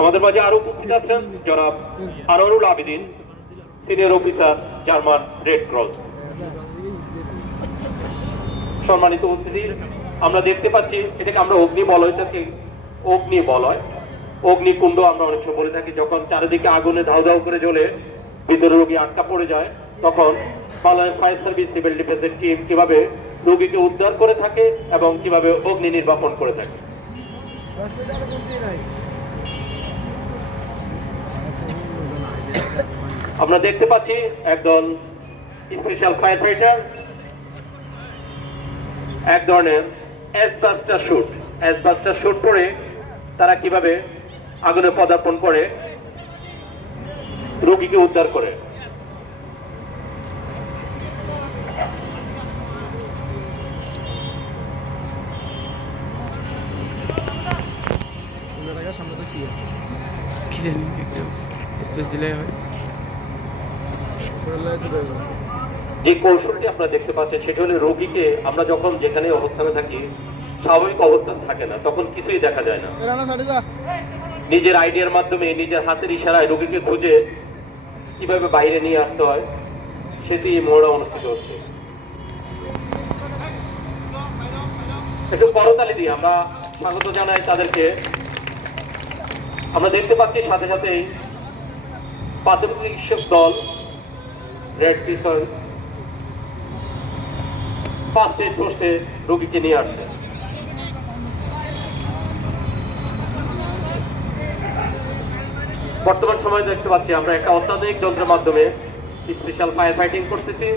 আমাদের মাঝে আরো উপস্থিত আছেন জনাব Anwarul Abedin, senior officer, German red cross. সম্মানিত অতিথি, আমরা দেখতে পাচ্ছি এটাকে আমরা অগ্নি বলয় থাকি, অগ্নি বলয়, অগ্নিকুণ্ড আমরা অনেক সময় বলে থাকি। যখন চারিদিকে আগুনে ধাউ ধাউ করে জ্বলে ভিতরে রোগী আটকা পড়ে যায়, তখন বাংলাদেশ ফায়ার সার্ভিস সিভিল ডিফেন্সের টিম কিভাবে রোগীকে উদ্ধার করে থাকে এবং কিভাবে অগ্নি নির্বাপন করে থাকে। আমরা দেখতে পাচ্ছি একদল স্পেশাল ফায়ার ফাইটার এক ধরনের অ্যাসবাস্টার শুট পরে তারা কিভাবে আগুনে পদার্পণ করে রোগীকে উদ্ধার করে। কি জানি একটু স্পেস দিলে হয়। যে কৌশলটি আপনারা দেখতে পাচ্ছেন সেটা হলো রোগীকে আমরা যখন যেখানে অবস্থানে থাকি স্বাভাবিক অবস্থান থাকে না, তখন কিছুই দেখা যায় না। নিজের আইডিয়ার মাধ্যমে নিজের হাতের ইশারায় রোগীকে খুঁজে কিভাবে বাইরে নিয়ে আসতে হয় সেটি মোড়া অনুষ্ঠিত হচ্ছে। একটু করতালি দিয়ে আমরা স্বাগত জানাই তাদেরকে। আমরা দেখতে পাচ্ছি সাথে সাথেই প্রাথমিক চিকিৎসক দল রেড ক্রিসেন্ট ফার্স্ট এড পোস্টে রোগীকে নিয়ে আসছে। বর্তমান সময়ে দেখতে পাচ্ছি আমরা একটা অত্যাধুনিক যন্ত্রের মাধ্যমে স্পেশাল ফায়ার ফাইটিং করতেছি।